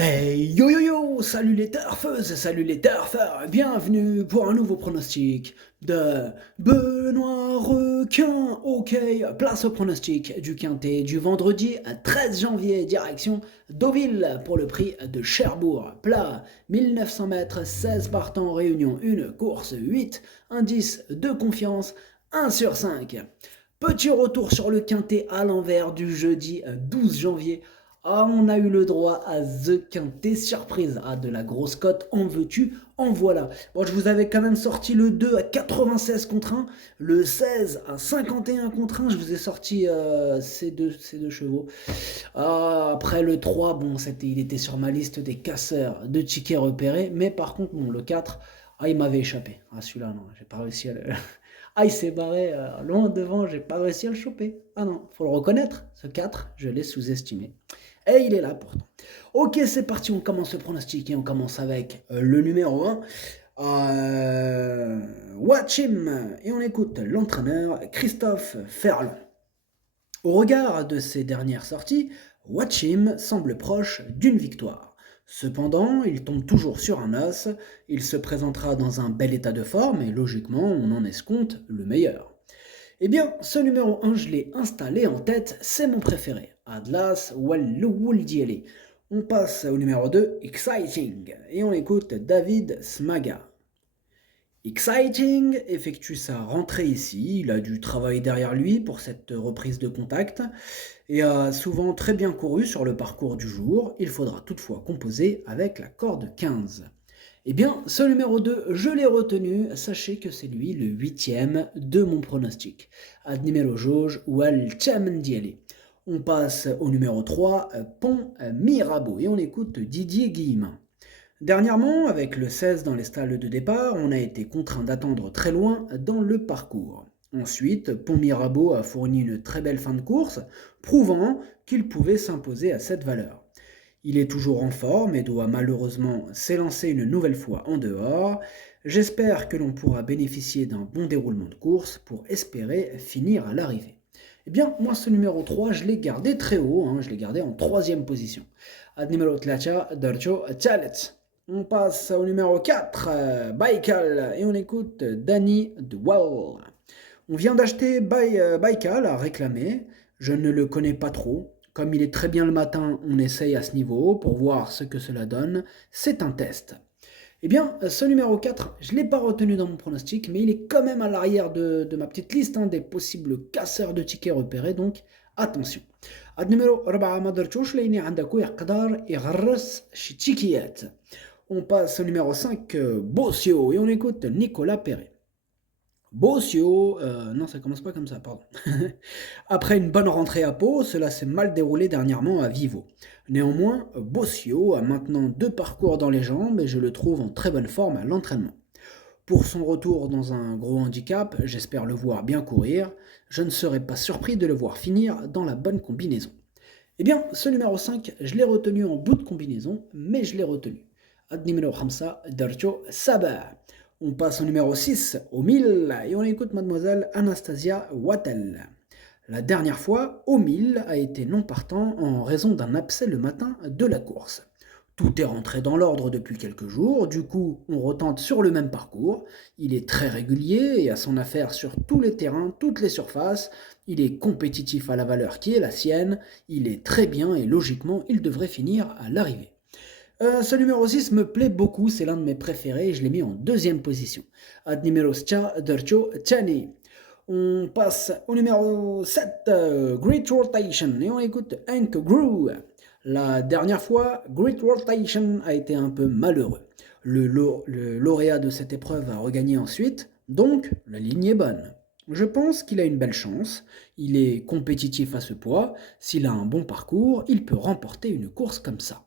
Hey yo yo yo, salut les turfeuses, salut les turfeurs, bienvenue pour un nouveau pronostic de Benoît Requin. Ok, place au pronostic du Quintet du vendredi 13 janvier, direction Deauville pour le prix de Cherbourg. Plat 1900 mètres, 16 partants, réunion, une course 8, indice de confiance 1 sur 5. Petit retour sur le Quintet à l'envers du jeudi 12 janvier. Ah, on a eu le droit à The Quintet surprise. Ah, de la grosse cote, en veux-tu, en voilà. Bon, je vous avais quand même sorti le 2 à 96 contre 1, le 16 à 51 contre 1. Je vous ai sorti ces deux chevaux. Ah, après le 3, bon, il était sur ma liste des casseurs de tickets repérés. Mais par contre, bon, le 4, ah, il m'avait échappé. Ah, celui-là, non, j'ai pas réussi à le. Ah, il s'est barré loin devant, j'ai pas réussi à le choper. Ah non, faut le reconnaître, ce 4, je l'ai sous-estimé. Et il est là pourtant. Ok, c'est parti, on commence le pronostic et on commence avec le numéro 1. Watch him. Et on écoute l'entraîneur Christophe Ferland. Au regard de ses dernières sorties, Watch him semble proche d'une victoire. Cependant, il tombe toujours sur un os, il se présentera dans un bel état de forme et logiquement, on en escompte le meilleur. Eh bien, ce numéro 1, je l'ai installé en tête, c'est mon préféré. Adlas Walloudiele. On passe au numéro 2, Exciting, et on écoute David Smaga. Exciting effectue sa rentrée ici, il a du travail derrière lui pour cette reprise de contact et a souvent très bien couru sur le parcours du jour, il faudra toutefois composer avec la corde 15. Eh bien, ce numéro 2, je l'ai retenu, sachez que c'est lui le 8e de mon pronostic. Ad numéro jauge ou al Diele. On passe au numéro 3, Pont Mirabeau, et on écoute Didier Guillemin. Dernièrement, avec le 16 dans les stalles de départ, on a été contraint d'attendre très loin dans le parcours. Ensuite, Pont Mirabeau a fourni une très belle fin de course, prouvant qu'il pouvait s'imposer à cette valeur. Il est toujours en forme et doit malheureusement s'élancer une nouvelle fois en dehors. J'espère que l'on pourra bénéficier d'un bon déroulement de course pour espérer finir à l'arrivée. Eh bien, moi, ce numéro 3, je l'ai gardé très haut, je l'ai gardé en troisième position. Ad numéro 3, Darcho Chalet. On passe au numéro 4, Baikal, et on écoute Danny Dwell. On vient d'acheter Baikal à réclamer, je ne le connais pas trop. Comme il est très bien le matin, on essaye à ce niveau pour voir ce que cela donne. C'est un test. Eh bien, ce numéro 4, je ne l'ai pas retenu dans mon pronostic, mais il est quand même à l'arrière de ma petite liste des possibles casseurs de tickets repérés, donc attention. Ad numéro 4 ما درتوش لاني عندكو يقدر يغرس شي تيكيات. On passe au numéro 5, Bossio, et on écoute Nicolas Perret. Bossio, non, ça commence pas comme ça, pardon. Après une bonne rentrée à Pau, cela s'est mal déroulé dernièrement à Vivo. Néanmoins, Bossio a maintenant 2 parcours dans les jambes et je le trouve en très bonne forme à l'entraînement. Pour son retour dans un gros handicap, j'espère le voir bien courir. Je ne serais pas surpris de le voir finir dans la bonne combinaison. Eh bien, ce numéro 5, je l'ai retenu en bout de combinaison, mais je l'ai retenu. Ad numéro 5, Darcho Saba. On passe au numéro 6, au 1000, et on écoute mademoiselle Anastasia Wattel. La dernière fois, au 1000 a été non partant en raison d'un abcès le matin de la course. Tout est rentré dans l'ordre depuis quelques jours, du coup on retente sur le même parcours, il est très régulier et a son affaire sur tous les terrains, toutes les surfaces, il est compétitif à la valeur qui est la sienne, il est très bien et logiquement il devrait finir à l'arrivée. Ce numéro 6 me plaît beaucoup, c'est l'un de mes préférés et je l'ai mis en deuxième position. Ad numéro 7, Dercho Chani. On passe au numéro 7, Great Rotation, et on écoute Hank Grew. La dernière fois, Great Rotation a été un peu malheureux. Le lauréat de cette épreuve a regagné ensuite, donc la ligne est bonne. Je pense qu'il a une belle chance, il est compétitif à ce poids, s'il a un bon parcours, il peut remporter une course comme ça.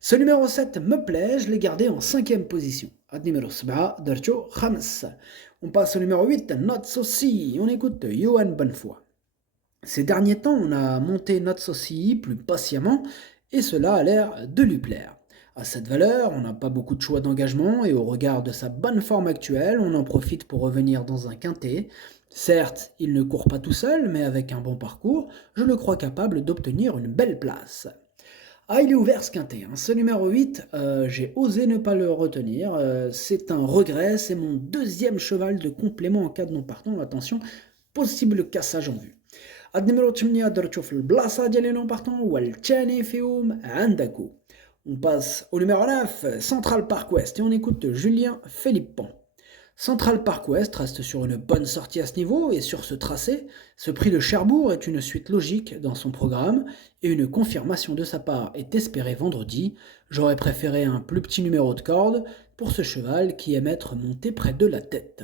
Ce numéro 7 me plaît, je l'ai gardé en cinquième position. Ad numéro 7, Darcho Khams. On passe au numéro 8, Not So Si. On écoute Johan Bonnefoy. Ces derniers temps, on a monté Not So Si plus patiemment et cela a l'air de lui plaire. À cette valeur, on n'a pas beaucoup de choix d'engagement et au regard de sa bonne forme actuelle, on en profite pour revenir dans un quintet. Certes, il ne court pas tout seul, mais avec un bon parcours, je le crois capable d'obtenir une belle place. Ah, il est ouvert ce quintet, hein. Ce numéro 8, j'ai osé ne pas le retenir. C'est un regret, c'est mon deuxième cheval de complément en cas de non partant. Attention, possible cassage en vue. النمرة 8 درتو في البلاصة ديال لي نون بارتون والثاني فيهم عندكو. On passe au numéro 9, Central Park West, et on écoute Julien Philippon. Central Park West reste sur une bonne sortie à ce niveau et sur ce tracé, ce prix de Cherbourg est une suite logique dans son programme et une confirmation de sa part est espérée vendredi. J'aurais préféré un plus petit numéro de corde pour ce cheval qui aime être monté près de la tête.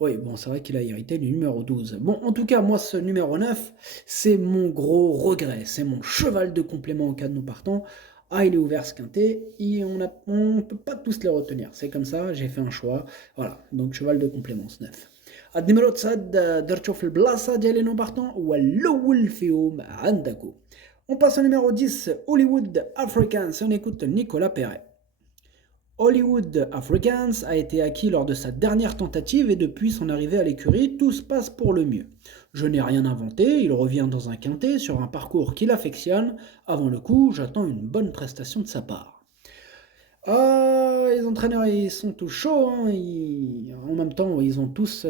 Oui, bon, c'est vrai qu'il a hérité du numéro 12. Bon, en tout cas, moi, ce numéro 9, c'est mon gros regret. C'est mon cheval de complément en cas de non partant. Ah, il est ouvert ce quintet, et on peut pas tous les retenir. C'est comme ça, j'ai fait un choix. Voilà, donc cheval de complément, ce 9. النمرة 9 درتو في البلاصة ديال لي نون بارتون والأول فيهم عندكو. On passe au numéro 10, Hollywood Africans, on écoute Nicolas Perret. Hollywood Africans a été acquis lors de sa dernière tentative et depuis son arrivée à l'écurie, tout se passe pour le mieux. Je n'ai rien inventé, il revient dans un quintet sur un parcours qu'il affectionne. Avant le coup, j'attends une bonne prestation de sa part. Ah, les entraîneurs, ils sont tous chauds, hein, en même temps, ils ont tous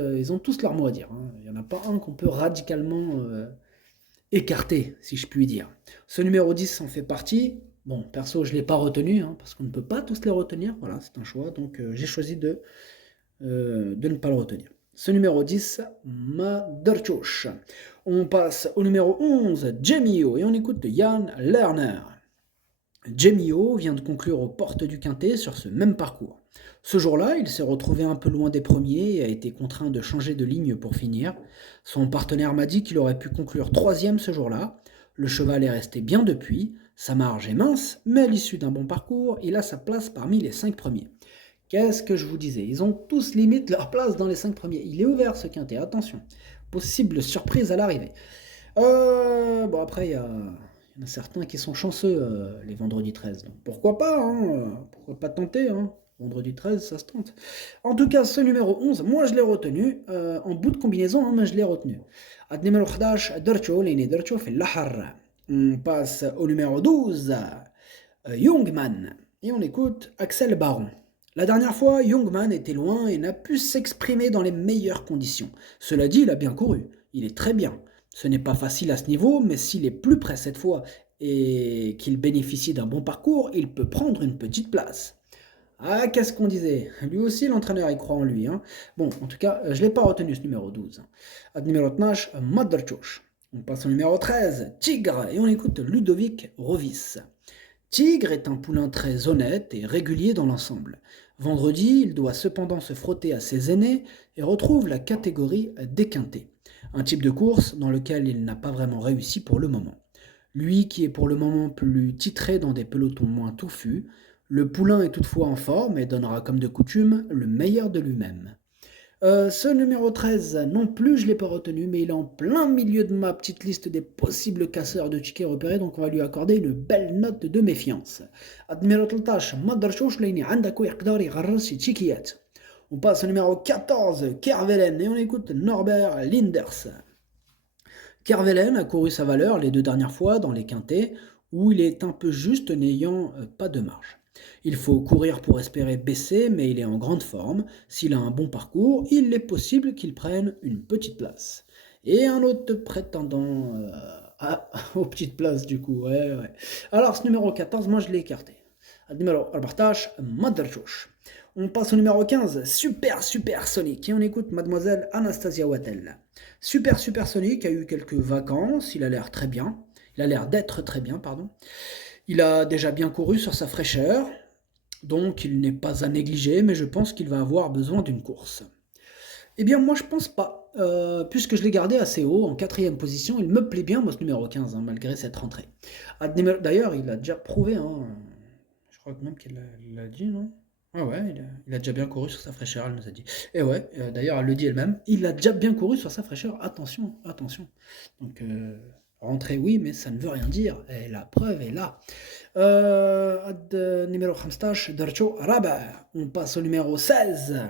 leur mot à dire, hein. Il n'y en a pas un qu'on peut radicalement écarter, si je puis dire. Ce numéro 10 en fait partie. Bon, perso, je ne l'ai pas retenu, hein, parce qu'on ne peut pas tous les retenir. Voilà, c'est un choix. Donc, j'ai choisi de ne pas le retenir. Ce numéro 10, Maderchosh. On passe au numéro 11, Jemio, et on écoute Yann Lerner. Jemio vient de conclure aux portes du Quintet sur ce même parcours. Ce jour-là, il s'est retrouvé un peu loin des premiers et a été contraint de changer de ligne pour finir. Son partenaire m'a dit qu'il aurait pu conclure troisième ce jour-là. Le cheval est resté bien depuis, sa marge est mince, mais à l'issue d'un bon parcours, il a sa place parmi les 5 premiers. Qu'est-ce que je vous disais? Ils ont tous limite leur place dans les 5 premiers. Il est ouvert ce quintet, attention. Possible surprise à l'arrivée. Bon après, il y en a certains qui sont chanceux les vendredis 13. Donc pourquoi pas, hein, pourquoi pas tenter, hein. Vendredi 13, ça se tente. En tout cas, ce numéro 11, moi je l'ai retenu, en bout de combinaison, hein, mais je l'ai retenu. النمرة 11 درتو لاني درتو في اللحر. On passe au numéro 12, Youngman, et on écoute Axel Baron. La dernière fois, Youngman était loin et n'a pu s'exprimer dans les meilleures conditions. Cela dit, il a bien couru, il est très bien. Ce n'est pas facile à ce niveau, mais s'il est plus près cette fois et qu'il bénéficie d'un bon parcours, il peut prendre une petite place. Ah, qu'est-ce qu'on disait? Lui aussi, l'entraîneur, il croit en lui, hein. Bon, en tout cas, je ne l'ai pas retenu, ce numéro 12. Numéro 12, Maderchosh. On passe au numéro 13, Tigre, et on écoute Ludovic Rovis. Tigre est un poulain très honnête et régulier dans l'ensemble. Vendredi, il doit cependant se frotter à ses aînés et retrouve la catégorie déquintée. Un type de course dans lequel il n'a pas vraiment réussi pour le moment. Lui qui est pour le moment plus titré dans des pelotons moins touffus, le poulain est toutefois en forme et donnera comme de coutume le meilleur de lui-même. Ce numéro 13, non plus je ne l'ai pas retenu, mais il est en plein milieu de ma petite liste des possibles casseurs de tickets repérés, donc on va lui accorder une belle note de méfiance. Numéro 13, Maderchosh لأني عندكو يقدر يغرس شي تشيكيات. On passe au numéro 14, Kervelen, et on écoute Norbert Linders. Kervelen a couru sa valeur les 2 dernières fois dans les quintets, où il est un peu juste n'ayant pas de marge. Il faut courir pour espérer baisser, mais il est en grande forme. S'il a un bon parcours, il est possible qu'il prenne une petite place. Et un autre prétendant aux petites places du coup. Ouais. Alors ce numéro 14, moi je l'ai écarté. Numéro 14, Maderchosh. On passe au numéro 15, Super Sonic, et on écoute Mademoiselle Anastasia Wattel. Super Sonic a eu quelques vacances, il a l'air très bien. Il a l'air d'être très bien, pardon. Il a déjà bien couru sur sa fraîcheur, donc il n'est pas à négliger, mais je pense qu'il va avoir besoin d'une course. Eh bien, moi je pense pas, puisque je l'ai gardé assez haut, en 4e position, il me plaît bien, moi ce numéro 15, hein, malgré cette rentrée. D'ailleurs, il a déjà prouvé, hein, je crois même qu'il l'a dit, non? Ah ouais, il a déjà bien couru sur sa fraîcheur, elle nous a dit. Et ouais, d'ailleurs, elle le dit elle-même, il a déjà bien couru sur sa fraîcheur, attention. Donc, rentrer, oui, mais ça ne veut rien dire, et la preuve est là. Numéro 15, Darcho Raba. On passe au numéro 16,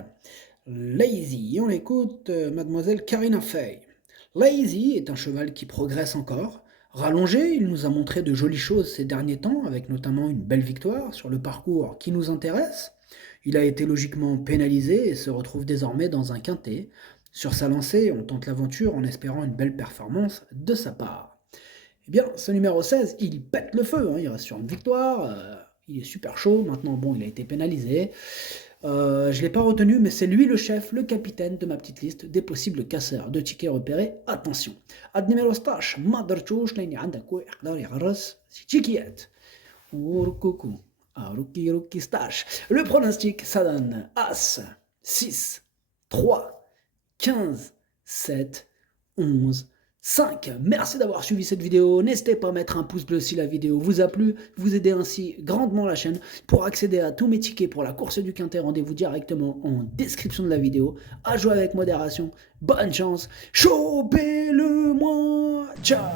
Lazy, et on écoute Mademoiselle Karina Fey. Lazy est un cheval qui progresse encore. Rallongé, il nous a montré de jolies choses ces derniers temps, avec notamment une belle victoire sur le parcours qui nous intéresse. Il a été logiquement pénalisé et se retrouve désormais dans un quintet. Sur sa lancée, on tente l'aventure en espérant une belle performance de sa part. Eh bien, ce numéro 16, il pète le feu, hein, il reste sur une victoire, il est super chaud, maintenant bon, il a été pénalisé. Je ne l'ai pas retenu, mais c'est lui le chef, le capitaine de ma petite liste des possibles casseurs de tickets repérés. Attention, ad numéro 16 ما درتوش لاني عندك يقدر يغرس تيكيات وركوكو روكي روكي ستاش. Le pronostic, ça donne As, 6, 3, 15, 7, 11, 5. Merci d'avoir suivi cette vidéo. N'hésitez pas à mettre un pouce bleu si la vidéo vous a plu. Vous aidez ainsi grandement la chaîne. Pour accéder à tous mes tickets pour la course du Quintet, rendez-vous directement en description de la vidéo. À jouer avec modération. Bonne chance. Chopez-le moi. Ciao.